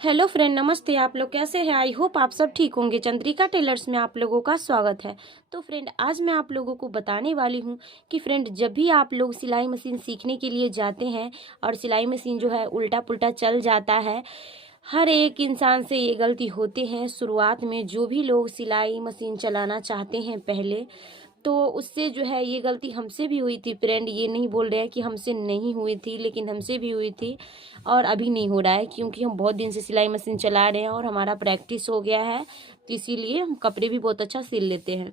Hello friend, नमस्ते। आप लोग कैसे हैं? आई होप आप सब ठीक होंगे। चंद्रिका टेलर्स में आप लोगों का स्वागत है। तो फ्रेंड, आज मैं आप लोगों को बताने वाली हूँ कि फ्रेंड, जब भी आप लोग सिलाई मशीन सीखने के लिए जाते हैं और सिलाई मशीन जो है उल्टा पुल्टा चल जाता है, हर एक इंसान से ये गलती होती है। शुरुआत में जो भी लोग सिलाई मशीन चलाना चाहते हैं पहले, तो उससे जो है ये गलती हमसे भी हुई थी फ्रेंड। ये नहीं बोल रहे हैं कि हमसे नहीं हुई थी, लेकिन हमसे भी हुई थी और अभी नहीं हो रहा है, क्योंकि हम बहुत दिन से सिलाई मशीन चला रहे हैं और हमारा प्रैक्टिस हो गया है। तो इसीलिए हम कपड़े भी बहुत अच्छा सिल लेते हैं।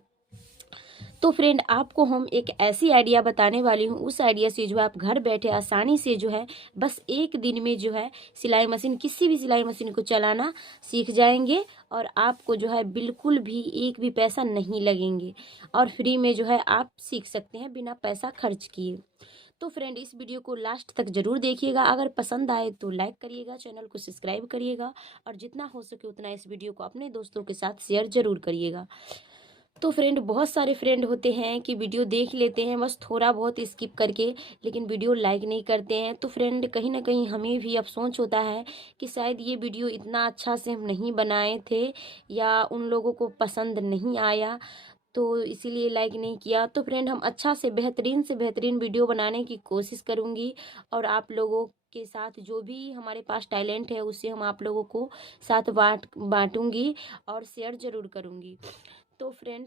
तो फ्रेंड, आपको हम एक ऐसी आइडिया बताने वाली हूँ। उस आइडिया से जो है आप घर बैठे आसानी से जो है बस एक दिन में जो है सिलाई मशीन, किसी भी सिलाई मशीन को चलाना सीख जाएंगे और आपको जो है बिल्कुल भी एक भी पैसा नहीं लगेंगे और फ्री में जो है आप सीख सकते हैं बिना पैसा खर्च किए। तो फ्रेंड, इस वीडियो को लास्ट तक जरूर देखिएगा। अगर पसंद आए तो लाइक करिएगा, चैनल को सब्सक्राइब करिएगा और जितना हो सके उतना इस वीडियो को अपने दोस्तों के साथ शेयर जरूर करिएगा। तो फ्रेंड, बहुत सारे फ्रेंड होते हैं कि वीडियो देख लेते हैं बस थोड़ा बहुत स्किप करके, लेकिन वीडियो लाइक नहीं करते हैं। तो फ्रेंड, कहीं ना कहीं हमें भी अफसोस होता है कि शायद ये वीडियो इतना अच्छा से हम नहीं बनाए थे या उन लोगों को पसंद नहीं आया, तो इसीलिए लाइक नहीं किया। तो फ्रेंड, हम अच्छा से बेहतरीन वीडियो बनाने की कोशिश करूँगी और आप लोगों के साथ जो भी हमारे पास टैलेंट है उससे हम आप लोगों को साथ बांटूंगी और शेयर जरूर करूँगी। तो फ्रेंड,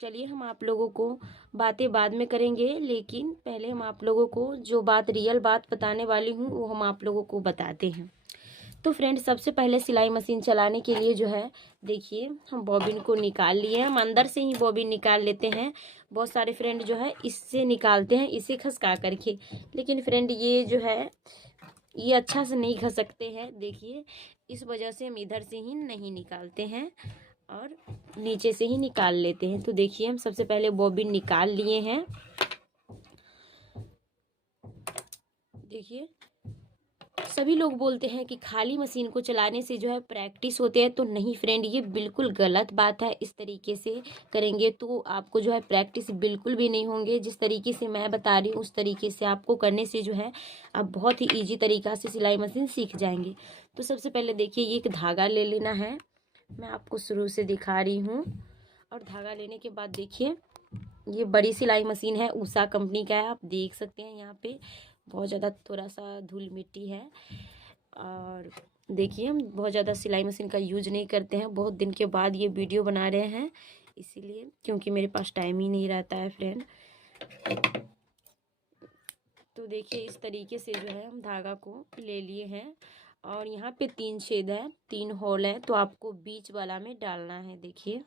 चलिए, हम आप लोगों को बातें बाद में करेंगे, लेकिन पहले हम आप लोगों को जो बात, रियल बात बताने वाली हूँ वो हम आप लोगों को बताते हैं। तो फ्रेंड, सबसे पहले सिलाई मशीन चलाने के लिए जो है, देखिए, हम बॉबिन को निकाल लिए। हम अंदर से ही बॉबिन निकाल लेते हैं। बहुत सारे फ्रेंड जो है इससे निकालते हैं, इसे खसका करके, लेकिन फ्रेंड ये जो है ये अच्छा से नहीं खसकते हैं। देखिए, इस वजह से हम इधर से ही नहीं निकालते हैं और नीचे से ही निकाल लेते हैं। तो देखिए, हम सबसे पहले बॉबिन निकाल लिए हैं। देखिए, सभी लोग बोलते हैं कि खाली मशीन को चलाने से जो है प्रैक्टिस होते हैं, तो नहीं फ्रेंड, ये बिल्कुल गलत बात है। इस तरीके से करेंगे तो आपको जो है प्रैक्टिस बिल्कुल भी नहीं होंगे। जिस तरीके से मैं बता रही हूँ उस तरीके से आपको करने से जो है आप बहुत ही ईजी तरीका से सिलाई मशीन सीख जाएंगे। तो सबसे पहले देखिए, ये एक धागा ले लेना है। मैं आपको शुरू से दिखा रही हूँ। और धागा लेने के बाद देखिए, ये बड़ी सिलाई मशीन है, उषा कंपनी का है। आप देख सकते हैं यहाँ पे बहुत ज़्यादा थोड़ा सा धूल मिट्टी है। और देखिए, हम बहुत ज़्यादा सिलाई मशीन का यूज नहीं करते हैं, बहुत दिन के बाद ये वीडियो बना रहे हैं इसीलिए, क्योंकि मेरे पास टाइम ही नहीं रहता है फ्रेंड। तो देखिए, इस तरीके से जो है हम धागा को ले लिए हैं और यहाँ पे 3 छेद है, 3 होल है, तो आपको बीच वाला में डालना है। देखिए,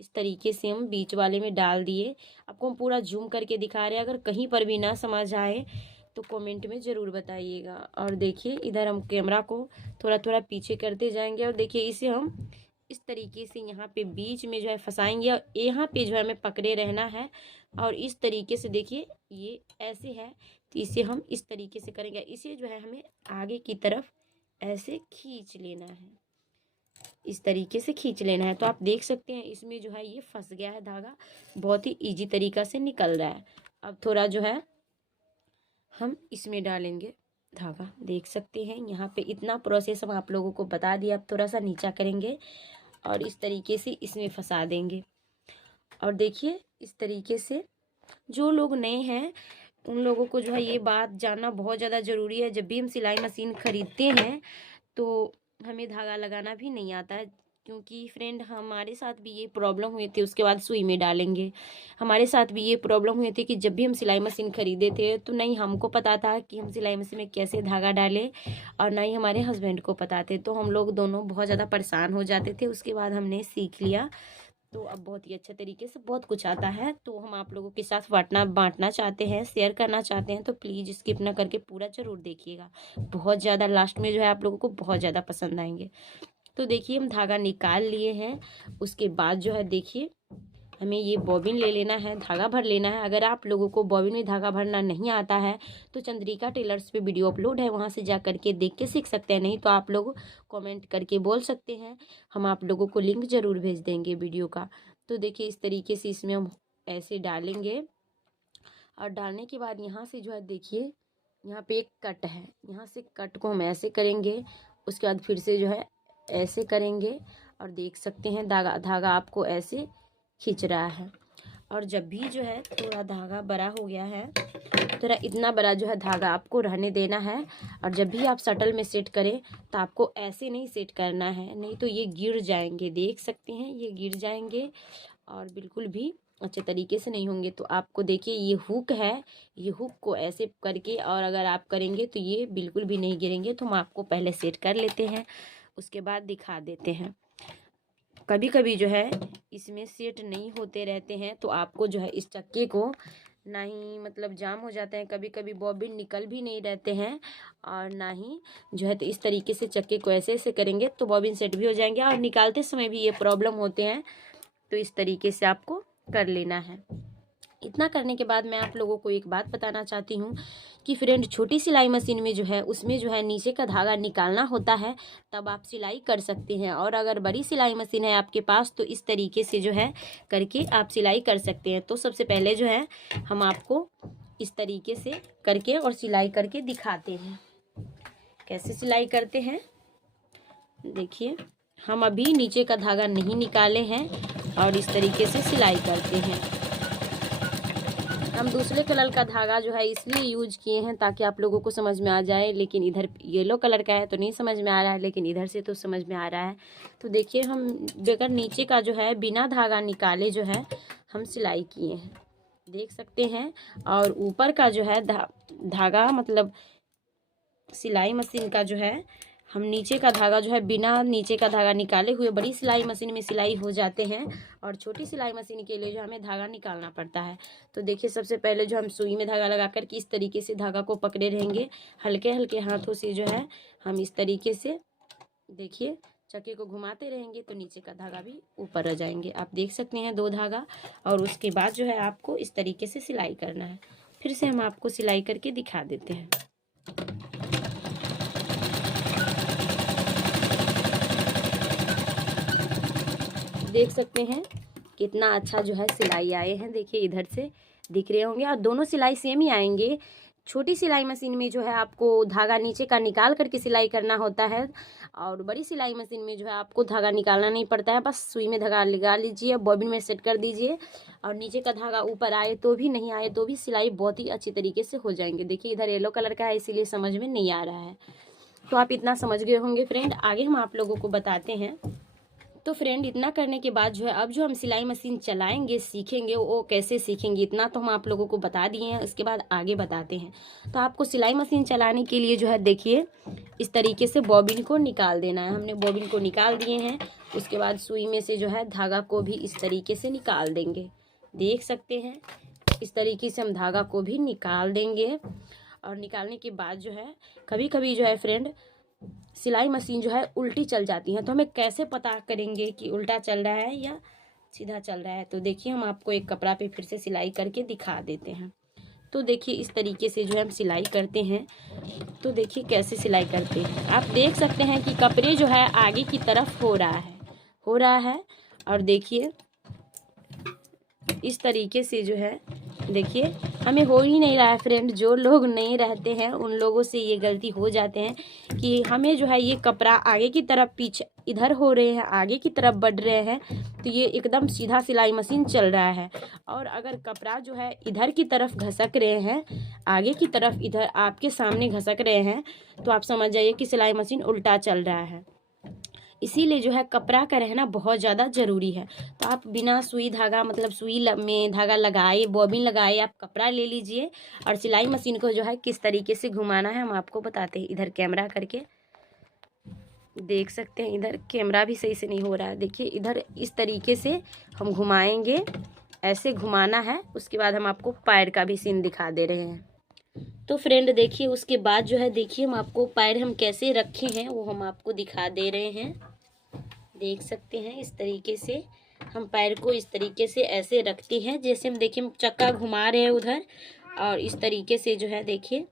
इस तरीके से हम बीच वाले में डाल दिए। आपको हम पूरा जूम करके दिखा रहे हैं, अगर कहीं पर भी ना समझ आए तो कमेंट में ज़रूर बताइएगा। और देखिए, इधर हम कैमरा को थोड़ा थोड़ा पीछे करते जाएंगे और देखिए, इसे हम इस तरीके से यहाँ पे बीच में जो है फंसाएंगे और यहाँ पे जो है हमें पकड़े रहना है। और इस तरीके से देखिए, ये ऐसे है, तो इसे हम इस तरीके से करेंगे। इसे जो है हमें आगे की तरफ ऐसे खींच लेना है, इस तरीके से खींच लेना है। तो आप देख सकते हैं इसमें जो है ये फंस गया है धागा, बहुत ही इजी तरीका से निकल रहा है। अब थोड़ा जो है हम इसमें डालेंगे धागा, देख सकते हैं यहाँ पे इतना प्रोसेस हम आप लोगों को बता दिया। अब थोड़ा सा नीचा करेंगे और इस तरीके से इसमें फंसा देंगे। और देखिए, इस तरीके से जो लोग नए हैं उन लोगों को जो है ये बात जानना बहुत ज़्यादा ज़रूरी है। जब भी हम सिलाई मशीन खरीदते हैं तो हमें धागा लगाना भी नहीं आता है, क्योंकि फ्रेंड, हमारे साथ भी ये प्रॉब्लम हुई थी। उसके बाद सुई में डालेंगे, हमारे साथ भी ये प्रॉब्लम हुई थी कि जब भी हम सिलाई मशीन खरीदे थे तो नहीं हमको पता था कि हम सिलाई मशीन में कैसे धागा डालें और ना ही हमारे हस्बैंड को पता थे। तो हम लोग दोनों बहुत ज़्यादा परेशान हो जाते थे। उसके बाद हमने सीख लिया, तो अब बहुत ही अच्छे तरीके से बहुत कुछ आता है। तो हम आप लोगों के साथ बांटना चाहते हैं, शेयर करना चाहते हैं, तो प्लीज़ स्किप ना करके पूरा ज़रूर देखिएगा। बहुत ज़्यादा लास्ट में जो है आप लोगों को बहुत ज़्यादा पसंद आएंगे। तो देखिए, हम धागा निकाल लिए हैं। उसके बाद जो है देखिए, हमें ये बॉबिन ले लेना है, धागा भर लेना है। अगर आप लोगों को बॉबिन में धागा भरना नहीं आता है तो चंद्रिका टेलर्स पे वीडियो अपलोड है, वहाँ से जा करके देख के सीख सकते हैं। नहीं तो आप लोग कमेंट करके बोल सकते हैं, हम आप लोगों को लिंक ज़रूर भेज देंगे वीडियो का। तो देखिए, इस तरीके से इसमें हम ऐसे डालेंगे और डालने के बाद यहाँ से जो है देखिए, यहाँ पे एक कट है, यहाँ से कट को हम ऐसे करेंगे उसके बाद फिर से जो है ऐसे करेंगे और देख सकते हैं धागा आपको ऐसे खींच रहा है। और जब भी जो है थोड़ा धागा बड़ा हो गया है, थोड़ा इतना बड़ा जो है धागा आपको रहने देना है। और जब भी आप शटल में सेट करें तो आपको ऐसे नहीं सेट करना है, नहीं तो ये गिर जाएंगे। देख सकते हैं ये गिर जाएंगे और बिल्कुल भी अच्छे तरीके से नहीं होंगे। तो आपको देखिए ये हुक है, ये हुक को ऐसे करके और अगर आप करेंगे तो ये बिल्कुल भी नहीं गिरेंगे। तो हम आपको पहले सेट कर लेते हैं, उसके बाद दिखा देते हैं। कभी कभी जो है इसमें सेट नहीं होते रहते हैं, तो आपको जो है इस चक्के को ना ही मतलब जाम हो जाते हैं, कभी कभी बॉबिन निकल भी नहीं रहते हैं, और ना ही जो है तो इस तरीके से चक्के को ऐसे ऐसे करेंगे तो बॉबिन सेट भी हो जाएंगे और निकालते समय भी ये प्रॉब्लम होते हैं। तो इस तरीके से आपको कर लेना है। इतना करने के बाद मैं आप लोगों को एक बात बताना चाहती हूँ कि फ्रेंड छोटी सिलाई मशीन में जो है उसमें जो है नीचे का धागा निकालना होता है, तब आप सिलाई कर सकते हैं। और अगर बड़ी सिलाई मशीन है आपके पास तो इस तरीके से जो है करके आप सिलाई कर सकते हैं। तो सबसे पहले जो है हम आपको इस तरीके से करके और सिलाई करके दिखाते हैं कैसे सिलाई करते हैं। देखिए हम अभी नीचे का धागा नहीं निकाले हैं और इस तरीके से सिलाई करते हैं। हम दूसरे कलर का धागा जो है इसलिए यूज किए हैं ताकि आप लोगों को समझ में आ जाए, लेकिन इधर येलो कलर का है तो नहीं समझ में आ रहा है, लेकिन इधर से तो समझ में आ रहा है। तो देखिए हम बगैर नीचे का जो है बिना धागा निकाले जो है हम सिलाई किए हैं, देख सकते हैं। और ऊपर का जो है धागा मतलब सिलाई मशीन का जो है हम नीचे का धागा जो है बिना नीचे का धागा निकाले हुए बड़ी सिलाई मशीन में सिलाई हो जाते हैं, और छोटी सिलाई मशीन के लिए जो हमें धागा निकालना पड़ता है। तो देखिए सबसे पहले जो हम सुई में धागा लगा कर के इस तरीके से धागा को पकड़े रहेंगे, हल्के हल्के हाथों से जो है हम इस तरीके से देखिए चक्के को घुमाते रहेंगे तो नीचे का धागा भी ऊपर आ जाएंगे। आप देख सकते हैं 2 धागा, और उसके बाद जो है आपको इस तरीके से सिलाई करना है। फिर से हम आपको सिलाई करके दिखा देते हैं। देख सकते हैं कितना अच्छा जो है सिलाई आए हैं। देखिए इधर से दिख रहे होंगे, और दोनों सिलाई सेम ही आएंगे। छोटी सिलाई मशीन में जो है आपको धागा नीचे का निकाल करके सिलाई करना होता है, और बड़ी सिलाई मशीन में जो है आपको धागा निकालना नहीं पड़ता है। बस सुई में धागा लगा लीजिए, बॉबिन में सेट कर दीजिए, और नीचे का धागा ऊपर आए तो भी नहीं आए तो भी सिलाई बहुत ही अच्छी तरीके से हो जाएंगे। देखिए इधर येलो कलर का है इसीलिए समझ में नहीं आ रहा है, तो आप इतना समझ गए होंगे फ्रेंड। आगे हम आप लोगों को बताते हैं। तो फ्रेंड इतना करने के बाद जो है अब जो हम सिलाई मशीन चलाएंगे सीखेंगे, वो कैसे सीखेंगे इतना तो हम आप लोगों को बता दिए हैं, उसके बाद आगे बताते हैं। तो आपको सिलाई मशीन चलाने के लिए जो है देखिए इस तरीके से बॉबिन को निकाल देना है। हमने बॉबिन को निकाल दिए हैं, उसके बाद सुई में से जो है धागा को भी इस तरीके से निकाल देंगे। देख सकते हैं इस तरीके से हम धागा को भी निकाल देंगे। और निकालने के बाद जो है कभी कभी जो है फ्रेंड सिलाई मशीन जो है उल्टी चल जाती है, तो हमें कैसे पता करेंगे कि उल्टा चल रहा है या सीधा चल रहा है। तो देखिए हम आपको एक कपड़ा पे फिर से सिलाई करके दिखा देते हैं। तो देखिए इस तरीके से जो है हम सिलाई करते हैं। तो देखिए कैसे सिलाई करते हैं, आप देख सकते हैं कि कपड़े जो है आगे की तरफ हो रहा है। और देखिए इस तरीके से जो है देखिए हमें हो ही नहीं रहा है फ्रेंड। जो लोग नहीं रहते हैं उन लोगों से ये गलती हो जाते हैं कि हमें जो है ये कपड़ा आगे की तरफ पीछे इधर हो रहे हैं, आगे की तरफ बढ़ रहे हैं, तो ये एकदम सीधा सिलाई मशीन चल रहा है। और अगर कपड़ा जो है इधर की तरफ घसक रहे हैं, आगे की तरफ इधर आपके सामने घसक रहे हैं, तो आप समझ जाइए कि सिलाई मशीन उल्टा चल रहा है। इसीलिए जो है कपड़ा का रहना बहुत ज़्यादा ज़रूरी है। तो आप बिना सुई धागा मतलब सुई में धागा लगाए बॉबिन लगाए आप कपड़ा ले लीजिए, और सिलाई मशीन को जो है किस तरीके से घुमाना है हम आपको बताते हैं। इधर कैमरा करके देख सकते हैं, इधर कैमरा भी सही से नहीं हो रहा है। देखिए इधर इस तरीके से हम घुमाएंगे, ऐसे घुमाना है। उसके बाद हम आपको पैर का भी सीन दिखा दे रहे हैं। तो फ्रेंड देखिए उसके बाद जो है देखिए हम आपको पैर हम कैसे रखे हैं वो हम आपको दिखा दे रहे हैं। देख सकते हैं इस तरीके से हम पैर को इस तरीके से ऐसे रखते हैं, जैसे हम देखिए हम चक्का घुमा रहे हैं उधर, और इस तरीके से जो है देखिए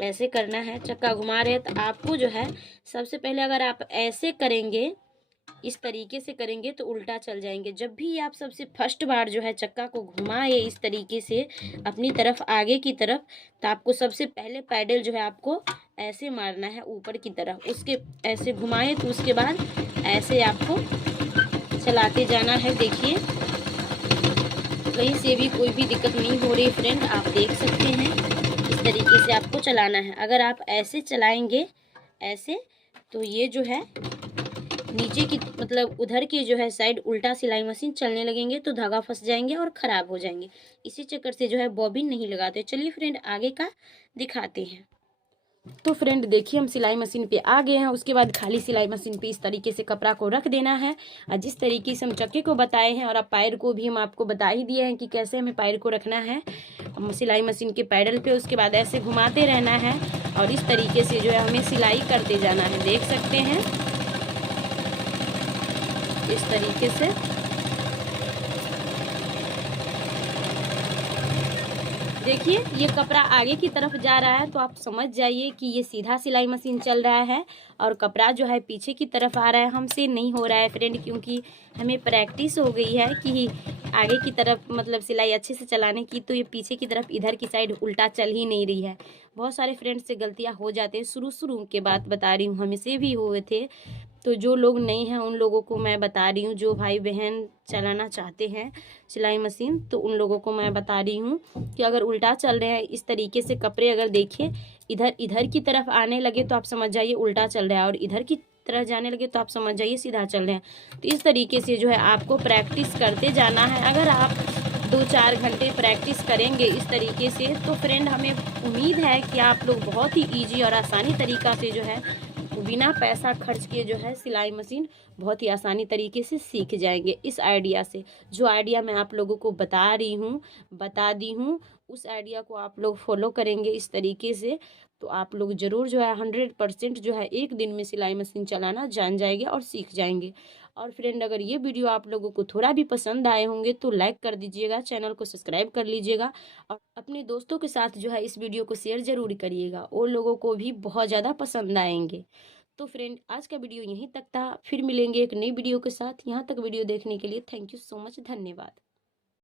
ऐसे करना है। चक्का घुमा रहे हैं तो आपको जो है सबसे पहले अगर आप ऐसे करेंगे इस तरीके से करेंगे तो उल्टा चल जाएंगे। जब भी आप सबसे फर्स्ट बार जो है चक्का को घुमाए इस तरीके से अपनी तरफ, आगे की तरफ, तो आपको सबसे पहले पैडल जो है आपको ऐसे मारना है ऊपर की तरफ, उसके ऐसे घुमाए तो उसके बाद ऐसे आपको चलाते जाना है। देखिए कहीं से भी कोई भी दिक्कत नहीं हो रही फ्रेंड, आप देख सकते हैं। इस तरीके से आपको चलाना है। अगर आप ऐसे चलाएंगे ऐसे, तो ये जो है नीचे की मतलब उधर की जो है साइड उल्टा सिलाई मशीन चलने लगेंगे तो धागा फंस जाएंगे और ख़राब हो जाएंगे। इसी चक्कर से जो है बॉबिन नहीं लगाते। चलिए फ्रेंड आगे का दिखाते हैं। तो फ्रेंड देखिए हम सिलाई मशीन पे आ गए हैं। उसके बाद खाली सिलाई मशीन पे इस तरीके से कपड़ा को रख देना है। और जिस तरीके से हम चक्के को बताए हैं और अब पैर को भी हम आपको बता ही दिए हैं कि कैसे हमें पैर को रखना है सिलाई मशीन के पैडल पे। उसके बाद ऐसे घुमाते रहना है और इस तरीके से जो है हमें सिलाई करते जाना है। देख सकते हैं इस तरीके से। देखिए ये कपड़ा आगे की तरफ जा रहा है तो आप समझ जाइए कि ये सीधा सिलाई मशीन चल रहा है और कपड़ा जो है पीछे की तरफ आ रहा है। हमसे नहीं हो रहा है फ्रेंड, क्योंकि हमें प्रैक्टिस हो गई है कि आगे की तरफ मतलब सिलाई अच्छे से चलाने की, तो ये पीछे की तरफ इधर की साइड उल्टा चल ही नहीं रही है। बहुत सारे फ्रेंड्स से गलतियां हो जाते हैं, शुरू के बात बता रही हूँ, हमसे भी हुए थे। तो जो लोग नहीं हैं उन लोगों को मैं बता रही हूँ, जो भाई बहन चलाना चाहते हैं सिलाई मशीन तो उन लोगों को मैं बता रही हूँ कि अगर उल्टा चल रहे हैं इस तरीके से कपड़े अगर देखिए इधर की तरफ आने लगे तो आप समझ जाइए उल्टा चल रहा है, और इधर की तरफ जाने लगे तो आप समझ जाइए सीधा चल रहे हैं। तो इस तरीके से जो है आपको प्रैक्टिस करते जाना है। अगर आप 2-4 घंटे प्रैक्टिस करेंगे इस तरीके से तो फ्रेंड हमें उम्मीद है कि आप लोग बहुत ही ईजी और आसानी तरीका से जो है बिना पैसा खर्च किए जो है सिलाई मशीन बहुत ही आसानी तरीके से सीख जाएंगे। इस आइडिया से जो आइडिया मैं आप लोगों को बता दी हूँ उस आइडिया को आप लोग फॉलो करेंगे इस तरीके से, तो आप लोग ज़रूर जो है 100% जो है एक दिन में सिलाई मशीन चलाना जान जाएंगे और सीख जाएंगे। और फ्रेंड अगर ये वीडियो आप लोगों को थोड़ा भी पसंद आए होंगे तो लाइक कर दीजिएगा, चैनल को सब्सक्राइब कर लीजिएगा और अपने दोस्तों के साथ जो है इस वीडियो को शेयर ज़रूर करिएगा, वो लोगों को भी बहुत ज़्यादा पसंद आएंगे। तो फ्रेंड आज का वीडियो यहीं तक था, फिर मिलेंगे एक नई वीडियो के साथ। यहाँ तक वीडियो देखने के लिए थैंक यू सो मच, धन्यवाद।